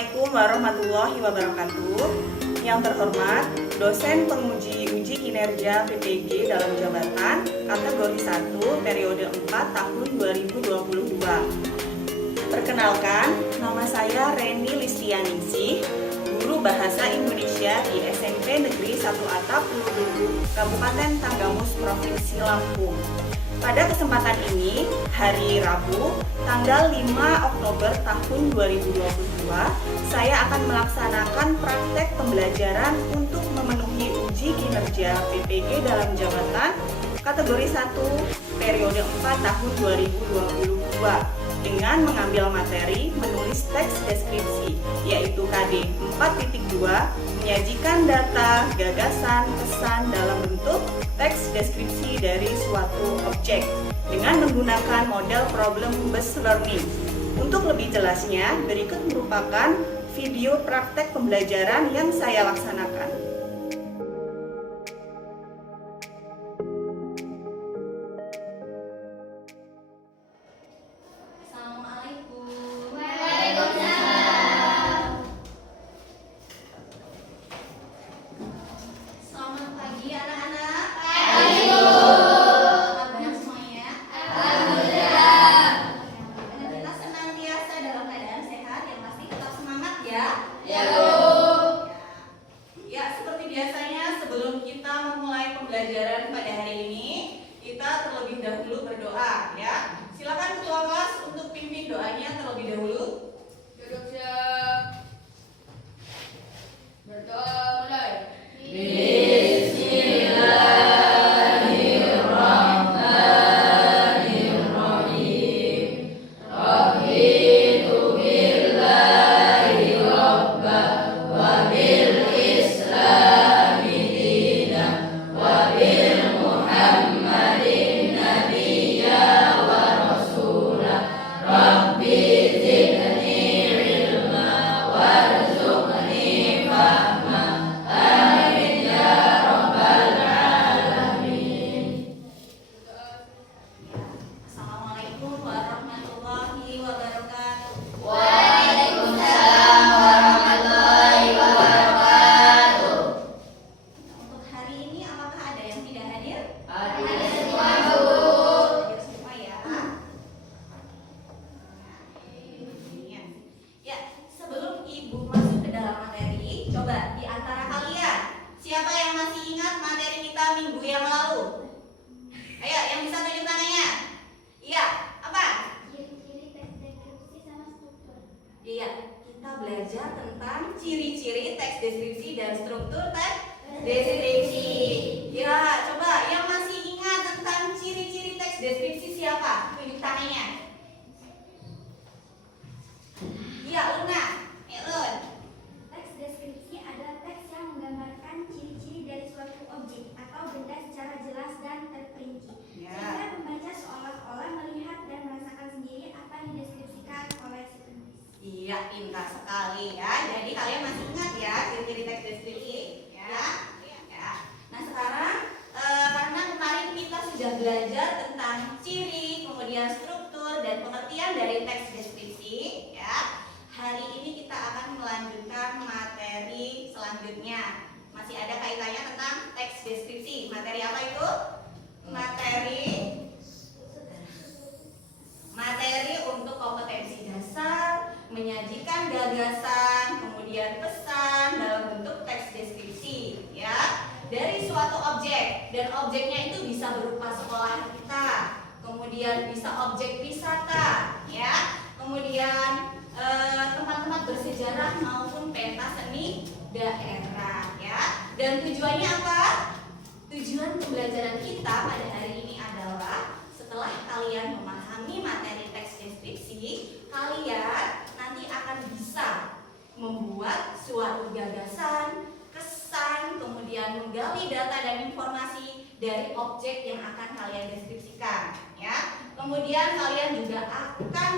Assalamualaikum warahmatullahi wabarakatuh. Yang terhormat, dosen penguji uji kinerja PPG dalam jabatan kategori 1 periode 4 tahun 2022. Perkenalkan, nama saya Reni Listianingsih, guru Bahasa Indonesia di SMP Negeri 1 Atap Luwu, Kabupaten Tanggamus, Provinsi Lampung. Pada kesempatan ini, hari Rabu, tanggal 5 Oktober tahun 2022, saya akan melaksanakan praktek pembelajaran untuk memenuhi uji kinerja PPG dalam jabatan kategori 1 periode 4 tahun 2022 dengan mengambil materi menulis teks deskripsi, yaitu KD 4.2, menyajikan data, gagasan, pesan dalam bentuk teks deskripsi dari suatu objek dengan menggunakan model problem-based learning. Untuk lebih jelasnya, berikut merupakan video praktek pembelajaran yang saya laksanakan. Pembelajaran pada hari ini, kita terlebih dahulu berdoa, ya. Silakan ketua kelas untuk pimpin doanya terlebih dahulu. Duduk siap. Berdoa mulai. Minggu yang lalu. Ayo, yang bisa tunjuk tangannya. Iya, apa? Ciri-ciri teks deskripsi sama struktur. Iya, kita belajar tentang ciri-ciri teks deskripsi dan struktur teks deskripsi. Ya, coba yang masih ingat tentang ciri-ciri teks deskripsi siapa? Tunjuk tangannya. Iya, Luna. Lun. Teks deskripsi adalah teks yang menggambarkan ciri-ciri dari suatu objek atau benda secara jelas dan terperinci. Ya. Sehingga pembaca seolah-olah melihat dan merasakan sendiri apa yang dideskripsikan oleh si penulis. Iya, pintar sekali ya. Jadi kalian masih ingat ya ciri-ciri teks deskripsi? Ya. Ya. Nah, sekarang karena kemarin kita sudah belajar tentang ciri, kemudian struktur dan pengertian dari teks deskripsi, ya. Hari ini kita akan melanjutkan materi selanjutnya. Masih ada kaitannya tentang teks deskripsi. Materi apa itu? Materi untuk kompetensi dasar, menyajikan gagasan, kemudian pesan dalam bentuk teks deskripsi, ya. Dari suatu objek, dan objeknya itu bisa berupa sekolah kita, kemudian bisa objek wisata, ya. Kemudian tempat-tempat bersejarah maupun peta seni daerah, ya. Dan tujuannya apa? Tujuan pembelajaran kita pada hari ini adalah setelah kalian memahami materi teks deskripsi, kalian nanti akan bisa membuat suatu gagasan, kesan, kemudian menggali data dan informasi dari objek yang akan kalian deskripsikan, ya. Kemudian kalian juga akan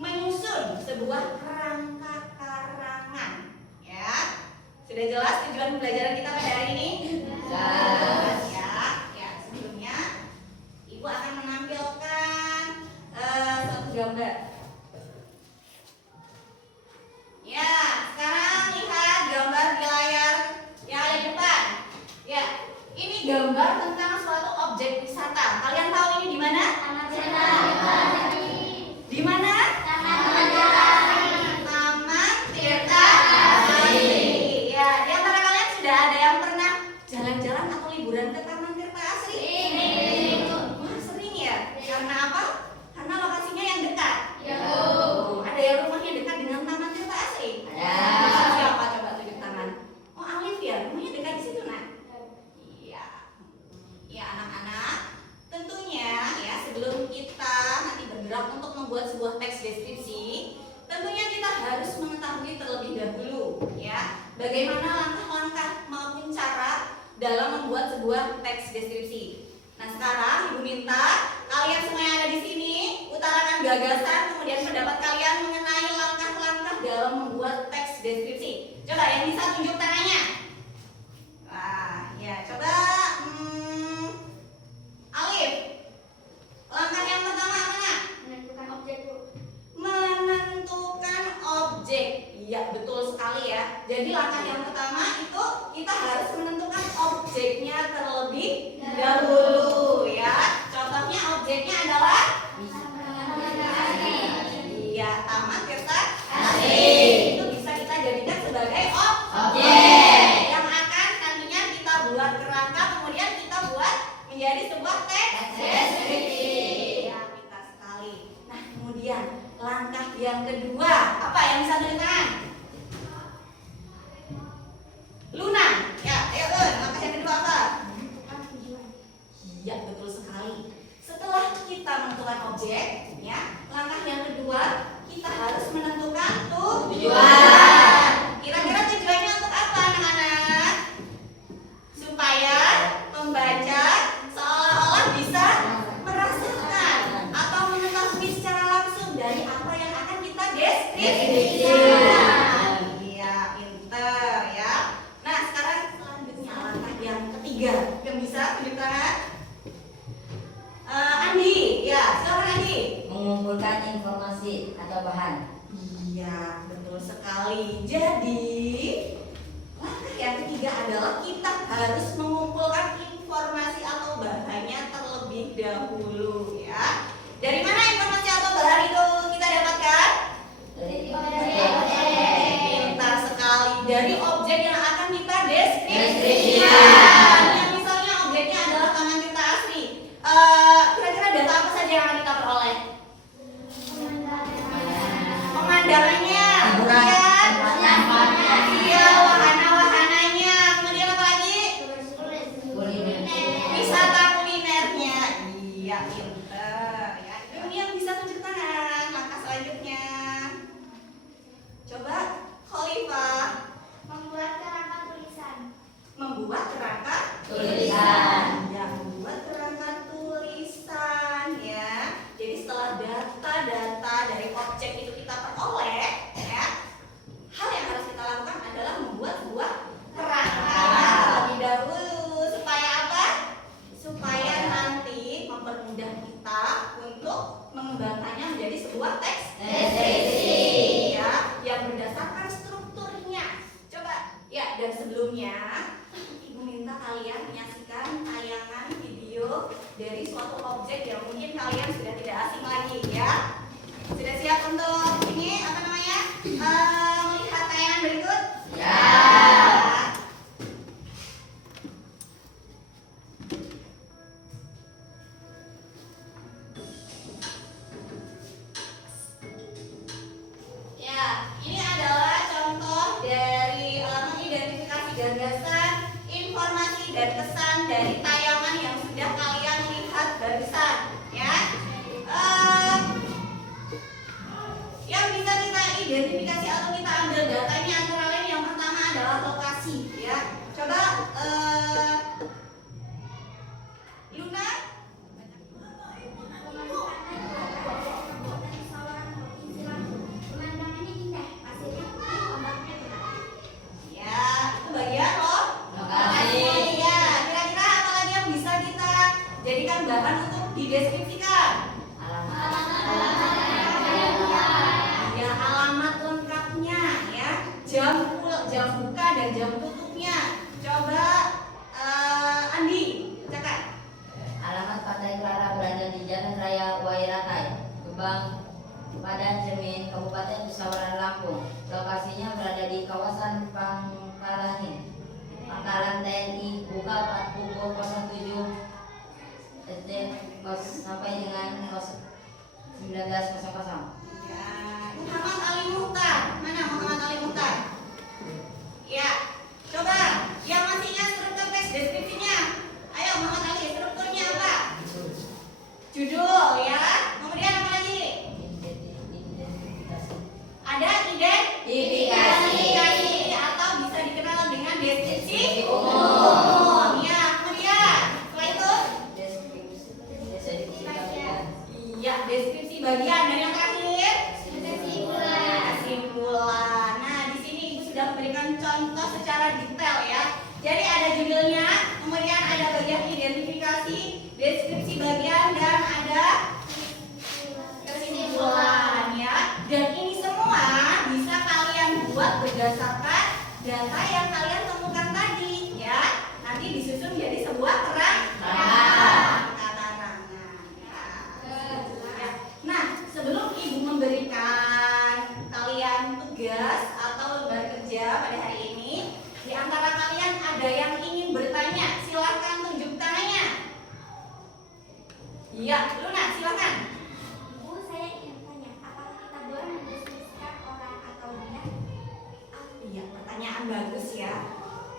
menyusun sebuah kerangka karangan, ya. Sudah jelas tujuan pembelajaran kita pada hari ini? Jelas, ya. Ya, sebelumnya Ibu akan menampilkan suatu gambar. bagaimana langkah-langkah maupun cara dalam membuat sebuah teks deskripsi. Nah, sekarang Ibu minta kalian semua yang ada di sini utarakan gagasan kemudian pendapat kalian mengenai langkah-langkah dalam membuat teks deskripsi. Coba yang bisa tunjuk tangannya. Wah, ya coba Alif. Langkah yang pertama apa nak? Menentukan objek, Bu. Menentukan objek. Iya, betul sekali ya. Jadi langkah yang pertama itu kita harus menentukan objeknya terlebih dahulu ya. Contohnya objeknya adalah iya, taman prestasi. Itu bisa kita jadikan sebagai objek yang akan nantinya kita buat kerangka, kemudian kita buat menjadi sebuah teks deskripsi. Ya, pintar sekali. Nah, kemudian langkah yang kedua, apa yang bisa tulisan? Luna. Ya, ayo Lun, langkah yang kedua apa? Menentukan tujuan. Iya, betul sekali. Setelah kita menentukan objek, ya, langkah yang kedua kita harus menentukan tujuan. Kira-kira tujuannya untuk apa, anak-anak? Supaya pembaca seolah-olah bisa merasakan atau mengetahui secara langsung dari apa yang akan kita deskripsikan. Iya, pinter ya. Nah, sekarang selanjutnya langkah yang ketiga yang bisa tunjuk tangan. Andi, ya, silakan Andi. Mengumpulkan informasi atau bahan. Iya, betul sekali. Jadi, langkah yang ketiga adalah kita harus mengumpulkan informasi atau bahannya terlebih dahulu ya. Dari mana informasi atau bahan itu kita dapatkan? Dari Pintar sekali. Dari objek yang akan kita deskripsikan. Deskripsikan. Yang misalnya objeknya adalah taman tirta asri. Kira-kira data apa saja yang akan kita peroleh? Pemandangannya, kemudian iya, wahana-wahananya, kemudian apa lagi? kuliner. Wisata kulinernya. Iya, pinter ya. Kemudian bisa tunjuk tangan. Langkah selanjutnya. Coba Khalifah Membuat kerangka tulisan. membuat kerangka Tulisan. Ya, membuat kerangka tulisan ya. Jadi setelah data-data dari objek itu kita peroleh ya, hal yang harus kita lakukan adalah membuat sebuah kerangka terlebih dahulu. Supaya apa? Supaya nanti mempermudah kita untuk mengembangkannya menjadi sebuah teks Deskripsi. ya, yang berdasarkan strukturnya. Coba ya, dan sebelumnya Ibu minta kalian menyaksikan tayangan video dari suatu objek yang mungkin kalian sudah tidak asing lagi ya. Sudah siap untuk ini apa namanya? Melihat tayangan berikut? Ya. Ya, ini adalah contoh dari mengidentifikasi gagasan, informasi dan kesan dari tayangan yang sudah kalian lihat barusan, ya. Yang bisa kita identifikasi atau kita ambil datanya antara lain yang pertama adalah lokasi, ya. Coba Luna. Pemandangannya indah, pasirnya putih, ombaknya tenang. Ya, itu bagian loh. Lokasi. Ya, kira-kira apa lagi yang bisa kita jadikan bahan untuk dideskripsikan? Ya, alamat lengkapnya ya, jam buka dan jam tutupnya. Coba Andi, bacakan. Alamat Pantai Clara berada di Jalan Raya Wairatai, Gebang, Padan Cermin, Kabupaten Pesawaran Lampung. Lokasinya berada di kawasan Pangkalan TNI, buka pukul 07 SD sampai dengan 19.00. Ya, Muhammad Ali Muhtar. Mana Muhammad Ali Muhtar? Ya, coba yang masih ingat struktur teks deskripsinya. Ayo Muhammad Ali, strukturnya apa? Judul ya. Kemudian apa lagi? Identifikasi. Ada identifikasi atau bisa dikatakan deskripsi bagian dan yang terakhir kesimpulan. Nah, di sini Ibu sudah memberikan contoh secara detail ya. Jadi ada judulnya, kemudian ada bagian identifikasi, deskripsi bagian, dan ada kesimpulan ya. Dan ini semua bisa kalian buat berdasarkan data yang kalian temukan tadi ya. Nanti disusun jadi sebuah keterangan. Nah, sebelum Ibu memberikan kalian tugas atau lembar kerja pada hari ini, di antara kalian ada yang ingin bertanya, silahkan tunjuk tangannya. Iya, Luna, silahkan. Bu, saya ingin bertanya, apakah kita boleh mendeskripsikan orang atau benda? Iya, pertanyaan bagus ya.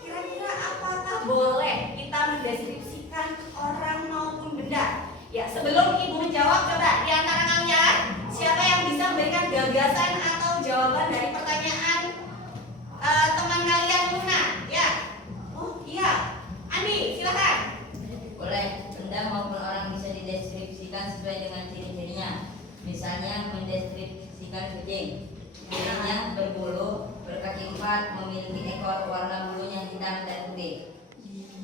Kira-kira apakah boleh kita mendeskripsikan orang maupun benda? Ya, sebelum Ibu menjawab, coba di antara kalian siapa yang bisa memberikan gagasan atau jawaban dari pertanyaan teman kalian Luna? Ya. Oh iya, Andi, silakan. Boleh, benda maupun orang bisa dideskripsikan sesuai dengan ciri-cirinya. Misalnya mendeskripsikan kucing. Kucingnya berbulu, berkaki 4, memiliki ekor, warna bulunya hitam dan putih.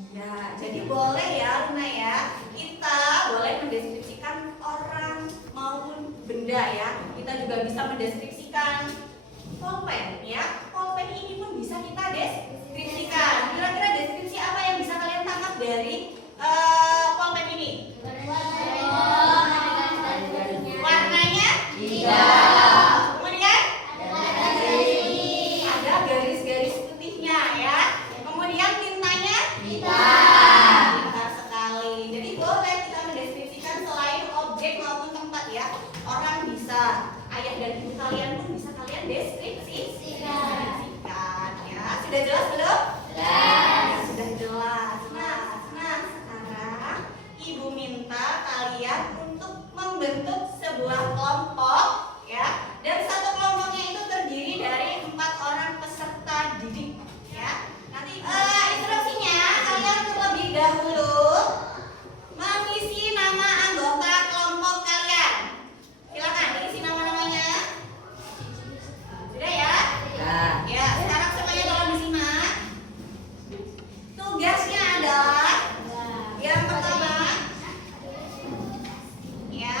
Ya, jadi boleh ya Luna ya, kita boleh mendeskripsikan orang maupun benda ya. Kita juga bisa mendeskripsikan pulpen ya. Pulpen ini pun bisa kita deskripsikan. Kira-kira deskripsi apa yang bisa kalian tangkap dari pulpen ini? Warnanya? Hijau. Kemudian? Ada garis-garis putihnya ya. Kemudian tintanya? Pintar sekali. Jadi boleh kita mendeskripsikan selain objek maupun tempat ya. Orang bisa, ayah dan ibu kalian pun bisa kalian deskripsikan ya. Sudah jelas belum? Ya, sudah jelas. Nah, sekarang Ibu minta kalian untuk membentuk sebuah kelompok ya. Dan satu kelompoknya itu terdiri dari 4 orang peserta didik ya. Nanti instruksinya kalian terlebih dahulu mengisi nama anggota kelompok kalian. Silakan diisi nama-namanya. Sudah ya? Ya, sekarang semuanya tolong disimak. Tugasnya adalah yang pertama ya,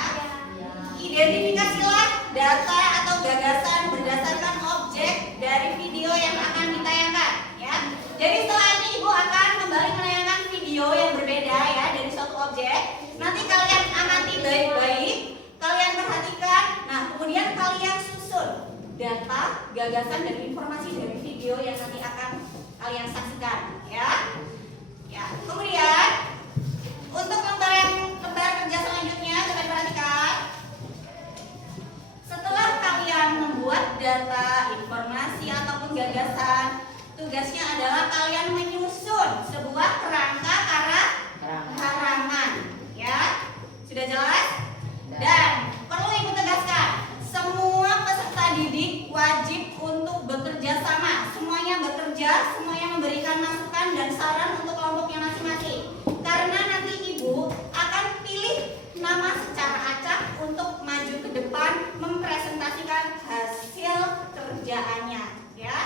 identifikasilah data atau gagasan berdasarkan objek dari video yang akan ditayangkan ya. Jadi setelah ini Ibu akan kembali menayangkan video yang berbeda ya dari suatu objek. Nanti kalian amati baik-baik, kalian perhatikan. Nah, kemudian kalian susun data, gagasan dan informasi dari video yang nanti akan kalian saksikan ya. Ya, kemudian untuk lembar kerja selanjutnya coba diperhatikan. Setelah kalian membuat data, informasi ataupun gagasan, tugasnya adalah kalian menyusun sebuah kerangka karangan ya. Sudah jelas? Dan perlu Ibu tegaskan, semua peserta didik wajib untuk bekerja sama. Semuanya bekerja, semuanya memberikan masukan dan saran untuk kelompoknya masing-masing. Karena nanti Ibu akan pilih nama secara acak untuk maju ke depan mempresentasikan hasil kerjaannya ya.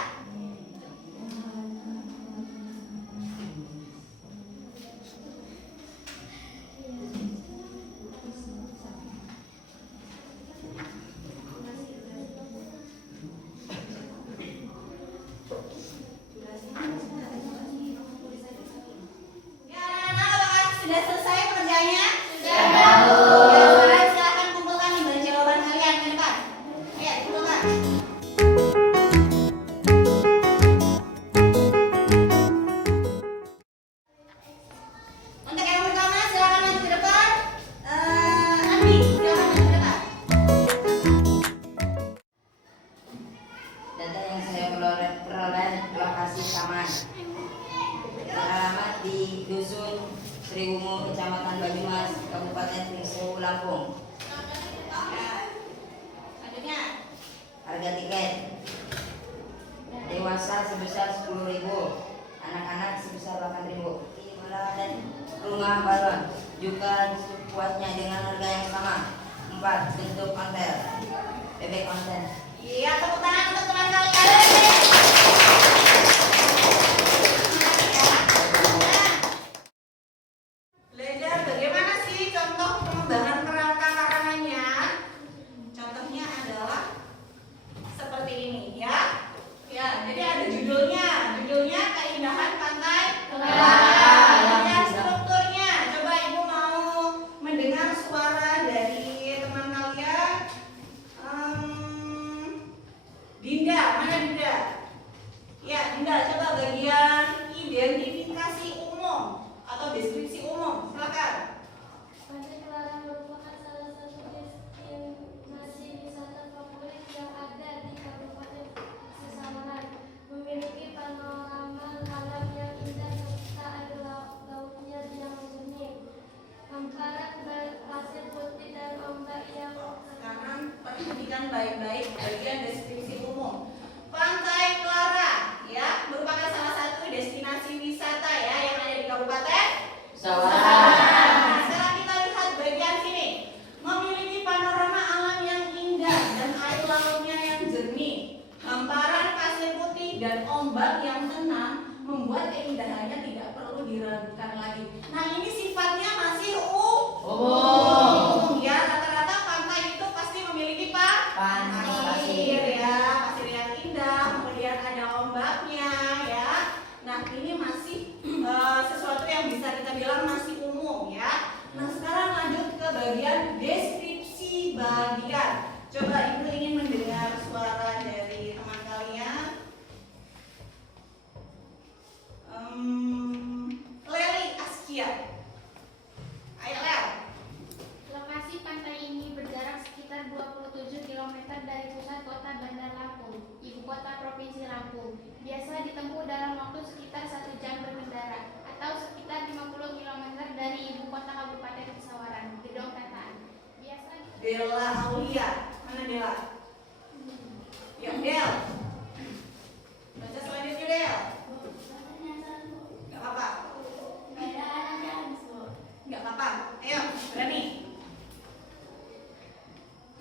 Ya, anak-anak, sudah selesai pekerjaannya? Sudah. Ya, silakan kumpulkan lembar jawaban kalian ke depan. Ayo, kumpulkan. Untuk yang pertama, silakan maju ke depan. Andi, silakan maju ke depan. Data yang saya peroleh lokasi taman. Alamat di Dusun Sriwungu, Kecamatan Banyumas, Kabupaten Tingsu, Lampung. Ya. Selanjutnya. Harga tiket dewasa sebesar 10.000, anak-anak sebesar 8.000. Rumah balon juga sepuasnya dengan harga yang sama. 4. Bentuk bentuk konten, bebek konten. Iya, tepuk tangan untuk teman kalian. Belajar bagaimana sih contoh pengembangan kerangka karangannya? Contohnya adalah seperti ini ya. Ya, jadi ada judulnya. Judulnya Keindahan Pantai Clara. Dan strukturnya, coba Ibu mau mendengar suara dari teman kalian. Dinda, mana Dinda? Ya, Dinda, coba bagian identifikasi umum atau deskripsi umum, silakan. Pantai Clara merupakan salah satu destinasi wisata favorit yang ada di Kabupaten Sesawaran. Memiliki panorama alam yang indah serta ada lautnya yang jernih. Hamparan pasir putih dan ombak yang Sekarang perhatikan baik-baik bagian deskripsi umum. Pantai Clara ya merupakan salah satu destinasi wisata ya yang ada di Kabupaten Sesawaran. Sekarang kita lihat bagian sini. Memiliki panorama alam yang indah dan air lautnya yang jernih. Hamparan pasir putih dan ombak yang tenang membuat keindahannya tidak perlu diragukan lagi. Nah, ini sifatnya masih umum. Ya, rata-rata pantai itu pasti memiliki pasir ya, pasir yang indah, kemudian ada ombaknya ya. Nah, ini masih sesuatu yang bisa kita bilang masih umum ya. Nah, sekarang lanjut ke bagian deskripsi bagian. Coba Ibu ingin mendengar suara dari teman kalian. Leli Askia. Ayo Lel. Lokasi pantai ini berjarak sekitar 27 km dari pusat kota Bandar Lampung, ibu kota Provinsi Lampung. Biasa ditempuh dalam waktu sekitar 1 jam berkendara atau sekitar 50 km dari ibu kota Kabupaten Sesawaran, Gedong Tataan. Biasa Dela Aulia. Mana Dela? Ya, Del. Baca selanjutnya Del. Gak apa-apa. Gak apa-apa. Ayo, berani.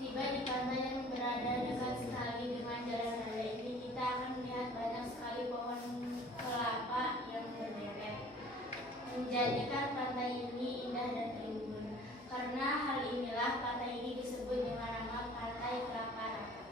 Tiba di pantai yang berada dekat sekali dengan jalan raya ini, kita akan melihat banyak sekali pohon kelapa yang berderet, menjadikan pantai ini indah dan rimbun. Karena hal inilah pantai ini disebut dengan nama Pantai Kelapa Raka,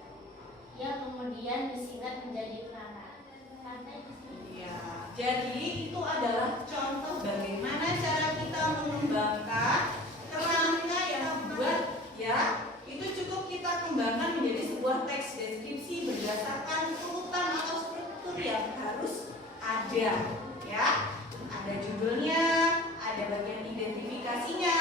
yang kemudian disingkat menjadi Clara. Pantai di sini. Ya, jadi itu adalah contoh bagaimana cara kita mengembangkan kerangka yang buat ya. Itu cukup kita kembangkan menjadi sebuah teks deskripsi berdasarkan urutan atau struktur yang harus ada ya. Ada judulnya, ada bagian identifikasinya,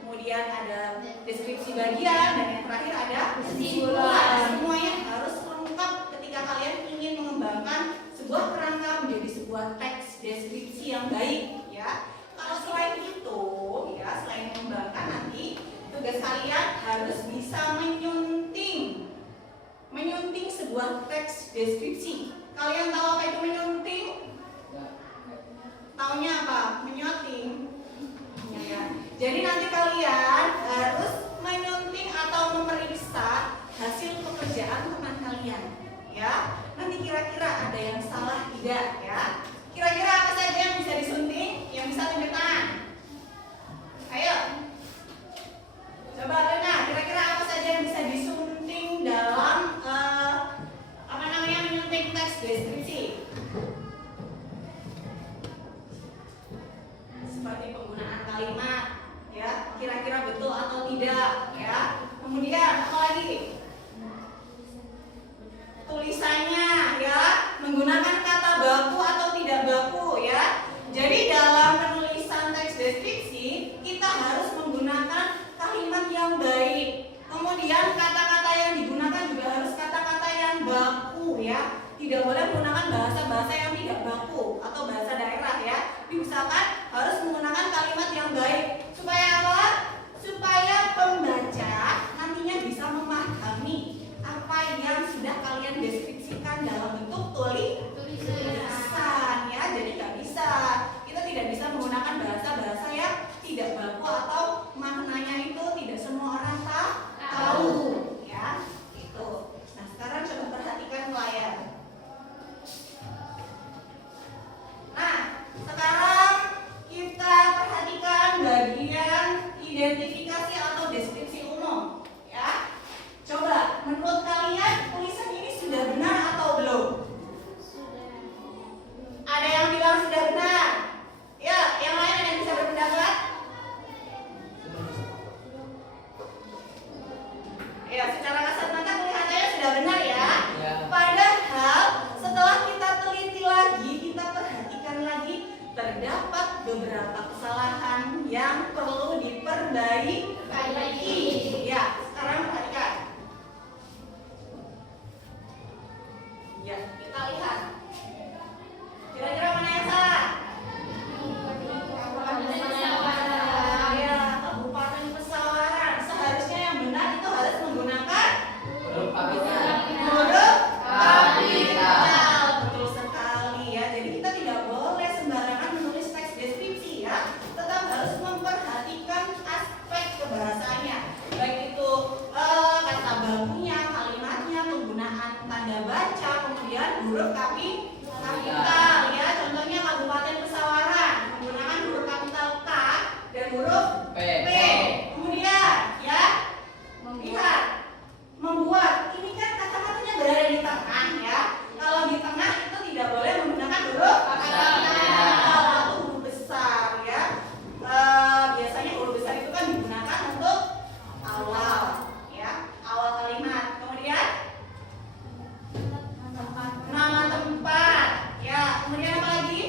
kemudian ada deskripsi bagian, dan yang terakhir ada kesimpulan. Semuanya harus lengkap ketika kalian ingin mengembangkan sebuah kerangka menjadi sebuah teks deskripsi yang baik ya. Kalau selain itu ya, selain mengembangkan, nanti tugas kalian harus bisa menyunting sebuah teks deskripsi. Kalian tahu apa itu menyunting? Taunya apa? Menyunting. Ya. Jadi nanti kalian harus menyunting atau memeriksa hasil pekerjaan teman kalian. Ya. Nanti kira-kira ada yang salah tidak ya? Kira-kira apa saja yang bisa disunting? Yang bisa tunjuk tangan? Ayo. Coba Lena, kira-kira apa saja yang bisa disunting dalam menyunting teks deskripsi? Seperti penggunaan kalimat, ya, kira-kira betul atau tidak, ya. Kemudian apa lagi? Tulisannya, ya, menggunakan kata baku atau tidak baku, ya. Jadi dalam penulisan teks deskripsi kita harus menggunakan kalimat yang baik. Kemudian kata-kata yang digunakan juga harus kata-kata yang baku ya. Tidak boleh menggunakan bahasa-bahasa yang tidak baku atau bahasa daerah ya. Diusahakan harus menggunakan kalimat yang baik. Supaya apa? Supaya pembaca nantinya bisa memahami apa yang sudah kalian deskripsikan dalam bentuk tulisan ya. Jadi kita tidak bisa menggunakan bahasa-bahasa yang tidak baku atau maknanya itu tidak semua orang tahu Ya, secara kasat mata kelihatannya sudah benar ya. Ya. Padahal setelah kita teliti lagi, kita perhatikan lagi, terdapat beberapa kesalahan yang perlu diperbaiki. Ya, sekarang perhatikan. Ya, kita lihat. Kira-kira mana yang salah? Ya, Kabupaten Pesawaran. Seharusnya yang benar itu harus menggunakan huruf kapital. Betul sekali ya. Jadi kita tidak boleh sembarangan menulis teks deskripsi ya. Tetap harus memperhatikan aspek kebahasaannya. Baik itu kata bakunya, kalimatnya, penggunaan tanda baca, kemudian huruf kapital ya. Contohnya Kabupaten Pesawaran menggunakan huruf kapital K dan huruf P. Kemudian ya, lihat, membuat. Ini kan kata-katanya berada di tengah ya. Kalau di tengah itu tidak boleh menggunakan huruf kapital atau huruf besar ya. Biasanya huruf besar itu kan digunakan untuk awal ya, awal kalimat. Kemudian nama tempat ya. Kemudian apa lagi?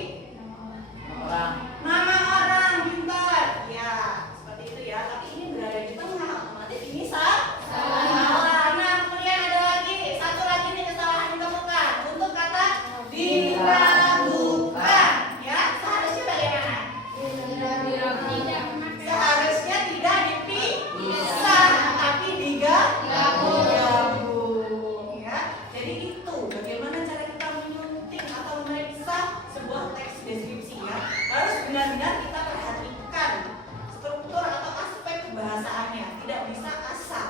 Orang. Nama orang, pintar. Ya, seperti itu ya. Tapi ini berada di tengah, otomatis ini salah. Nah, kemudian ada lagi, satu lagi nih kesalahan ditemukan untuk kata diragukan. Ya, seharusnya bagaimana? Seharusnya tidak dipisah, tapi digabung. Ya, jadi itu bagaimana cara kita menyunting atau memeriksa sebuah teks deskripsi ya. Harus benar-benar kita perhatikan struktur atau aspek kebahasaannya, tidak bisa asal.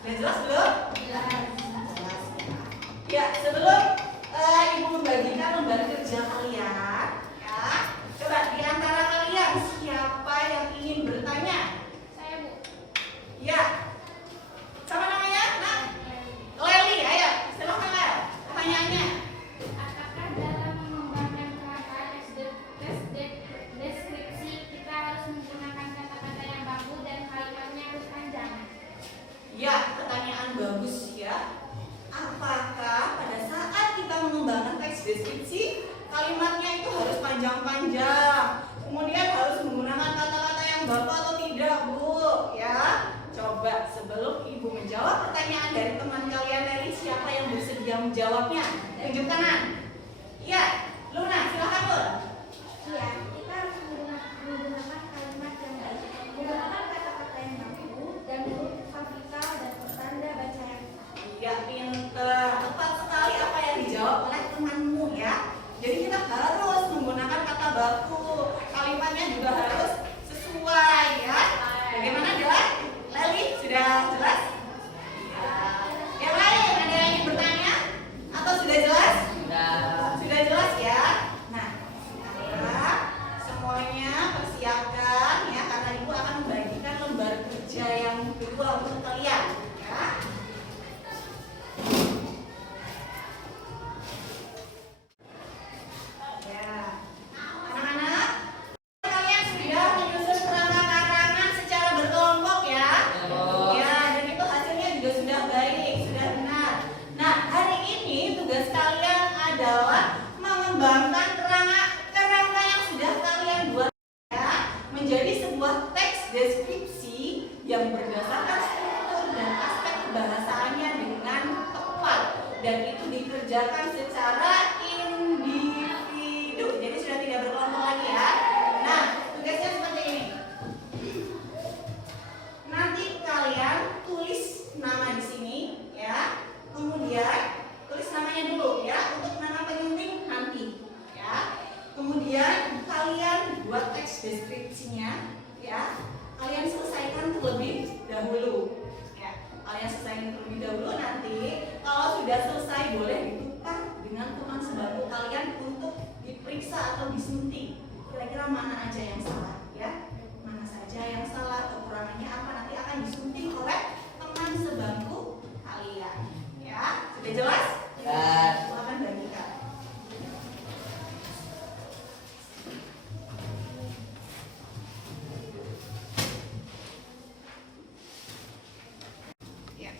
Sudah jelas belum? Jelas. Ya, sebelum Ibu membagikan lembar kerja kalian, ya, coba di antara kalian siapa yang ingin bertanya? Saya, Bu. Ya, sama namanya? Nah, Leli, ayo, silakan Lel. Pertanyaannya. Apakah dalam mengembangkan teks deskripsi kita harus menggunakan kata-kata yang baku dan kalimatnya harus panjang? Ya, pertanyaan bagus ya. Apakah pada saat kita mengembangkan teks deskripsi, kalimatnya itu harus panjang-panjang, kemudian harus menggunakan kata-kata yang baku atau tidak, Bu? Ya, coba sebelum Ibu menjawab pertanyaan dari teman kalian Leli, siapa yang bersedia menjawabnya? Tunjuk kanan. Ya, Luna, silakan Bu. Iya, kita harus menggunakan kalimat yang baik, menggunakan kata-kata yang baku dan huruf kapital dan tanda baca yang Ya, pinter. Tepat sekali apa yang dijawab oleh temanmu ya. Jadi kita harus menggunakan kata baku. Kalimatnya juga harus sesuai ya. Bagaimana jelas? Leli, sudah jelas? Yang lain ada yang ingin bertanya? Atau sudah jelas? Sudah jelas ya. Nah, sekarang semuanya persiapkan ya, karena Ibu akan membagikan lembar kerja yang kedua untuk kalian ya. Ya, anak-anak, kalian sudah menyusun kerangka karangan secara berkelompok ya. Ya, dan itu hasilnya juga sudah baik, sudah benar. Nah, hari ini tugas kalian adalah mengembangkan kerangka yang sudah kalian buat ya, menjadi sebuah teks deskripsi yang berdasarkan struktur dan aspek kebahasaannya dengan tepat, dan itu dikerjakan secara individu. Jadi sudah tidak berkelompok lagi ya. Nah, tugasnya seperti ini. Nanti kalian tulis nama di sini ya. Kemudian tulis namanya dulu ya, untuk nama penyunting nanti ya. Kemudian kalian buat teks deskripsinya ya. Kalian selesaikan terlebih dahulu ya. Kalian selesaikan terlebih dahulu, nanti kalau sudah selesai boleh ditukar dengan teman sebangku kalian untuk diperiksa atau disunting. Kira-kira mana aja yang salah ya. Mana saja yang salah, kekurangannya apa, nanti akan disunting oleh teman sebangku kalian ya. Sudah jelas? Silakan bagikan. Ya.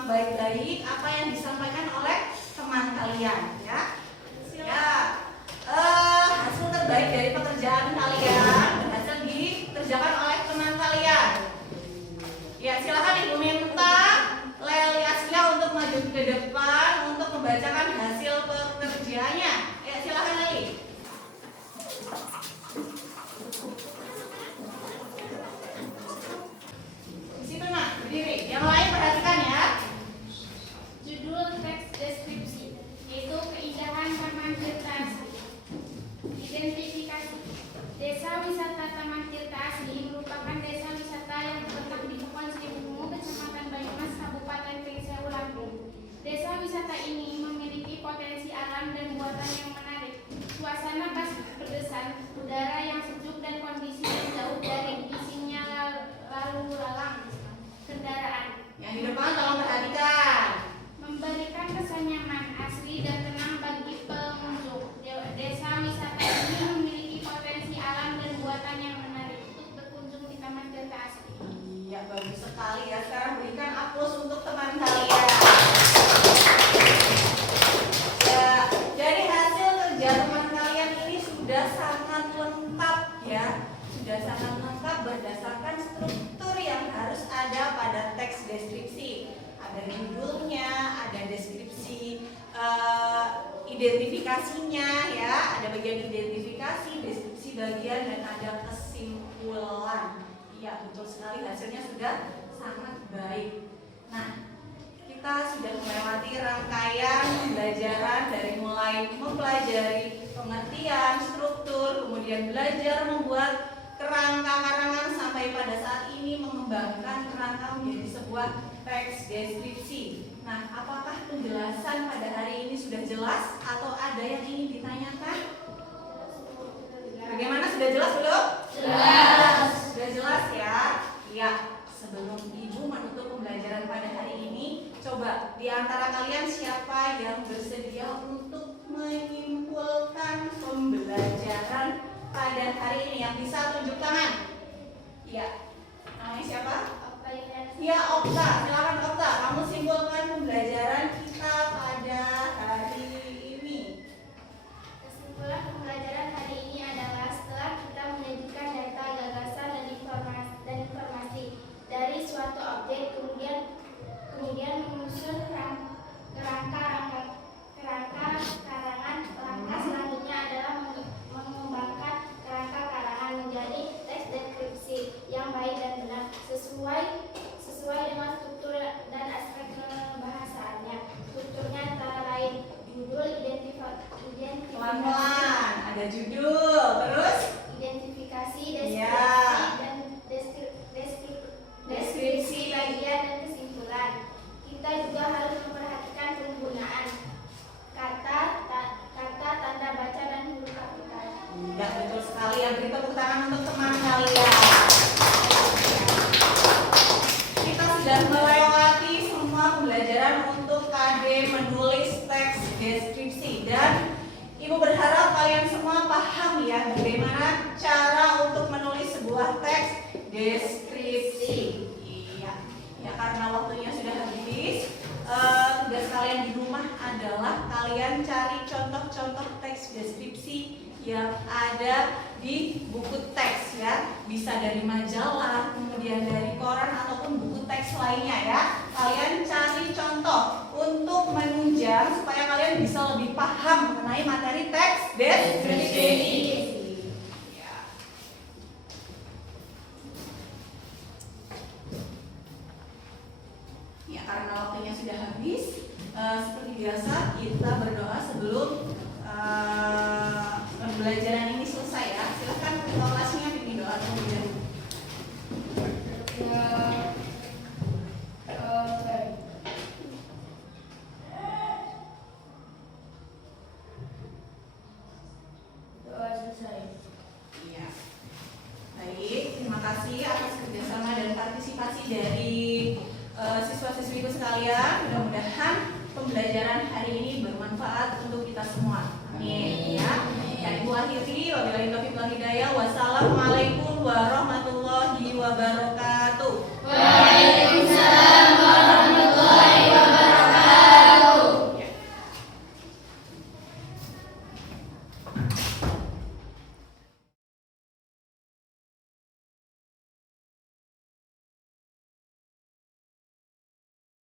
menyimak baik-baik apa yang disampaikan oleh teman kalian ya. Hasil terbaik dari pekerjaan kalian berhasil dikerjakan oleh teman kalian. Ya, silakan Ibu minta Leli Aslia untuk maju ke depan untuk membacakan hasil pekerjaannya. Ya, silakan Leli. Di situ nak, berdiri. Yang lain perhatikan ya. Judul teks deskripsi yaitu keindahan Taman Tirta Asri. Identifikasi. Desa Wisata Taman Tirta Asri merupakan desa wisata yang terletak di Kepulauan Seribu, Kecamatan Banyumas, Kabupaten Pringsewu, Lampung. Desa wisata ini memiliki potensi alam dan buatan yang menarik. Suasana khas berdesan, udara yang sejuk dan kondisi yang jauh dari bisingnya lalu lalang kendaraan. Yang di depan tolong perhatikan. Memberikan kesan nyaman, asri dan tenang bagi pengunjung. Desa wisata ini memiliki potensi alam dan buatan yang menarik untuk berkunjung di Taman Tirta Asri. Iya, bagus sekali ya. Sekarang berikan aplaus untuk teman kalian. Ya, dari hasil kerja teman kalian ini sudah sangat lengkap ya. Sudah sangat lengkap berdasarkan struktur yang harus ada pada teks deskripsi. Ada judulnya, ada deskripsi identifikasinya ya, ada bagian identifikasi, deskripsi bagian dan ada kesimpulan. Iya, betul sekali, hasilnya sudah sangat baik. Nah, kita sudah melewati rangkaian pembelajaran dari mulai mempelajari pengertian, struktur, kemudian belajar membuat kerangka karangan sampai pada saat ini mengembangkan kerangka menjadi sebuah teks deskripsi. Nah, apakah penjelasan pada hari ini sudah jelas atau ada yang ingin ditanyakan? Bagaimana, sudah jelas belum? Jelas. Sudah jelas ya? Iya. Sebelum Ibu menutup pembelajaran pada hari ini, coba di antara kalian siapa yang bersedia untuk menyimpulkan pembelajaran pada hari ini? Yang bisa tunjuk tangan. Iya. Namanya siapa? Ya, Okta, silakan Okta, kamu simpulkan pembelajaran kita pada hari ini. Kesimpulan pembelajaran hari ini adalah setelah kita menyajikan data, gagasan, dan informasi dari suatu objek, kemudian menyusun kerangka karangan. Langkah selanjutnya adalah mengembangkan kerangka karangan menjadi teks deskripsi yang baik dan benar sesuai dengan struktur dan aspek kebahasaannya. Strukturnya antara lain judul, identifikasi, Pelan-pelan, ada judul, terus identifikasi, Ya. dan deskripsi bagian dan kesimpulan. Kita juga harus memperhatikan penggunaan kata, tanda baca, dan huruf kapital. ya, betul sekali ya. Beri tepuk tangan untuk teman kalian. Kita sudah melewati semua pembelajaran untuk KD menulis teks deskripsi dan Ibu berharap kalian semua paham ya bagaimana cara untuk menulis sebuah teks deskripsi. Iya, ya karena waktunya sudah habis. Tugas kalian di rumah adalah kalian cari contoh-contoh teks deskripsi yang ada di buku teks ya, bisa dari majalah, kemudian dari koran ataupun buku teks lainnya ya. Kalian cari contoh untuk menunjang supaya kalian bisa lebih paham mengenai materi teks deskripsi. Ya. Ya, karena waktunya sudah habis, seperti biasa kita berdoa sebelum pembelajaran ini selesai ya. Silakan kelasnya bikin doa kemudian. Doa selesai. Iya. Baik, terima kasih atas kerjasama dan partisipasi dari siswa-siswiku sekalian. Mudah-mudahan pembelajaran hari ini bermanfaat untuk kita semua. Amin. Ya. Dan Ibu akhiri, wabillahi taufiq wal hidayah. Wassalamualaikum warahmatullahi wabarakatuh.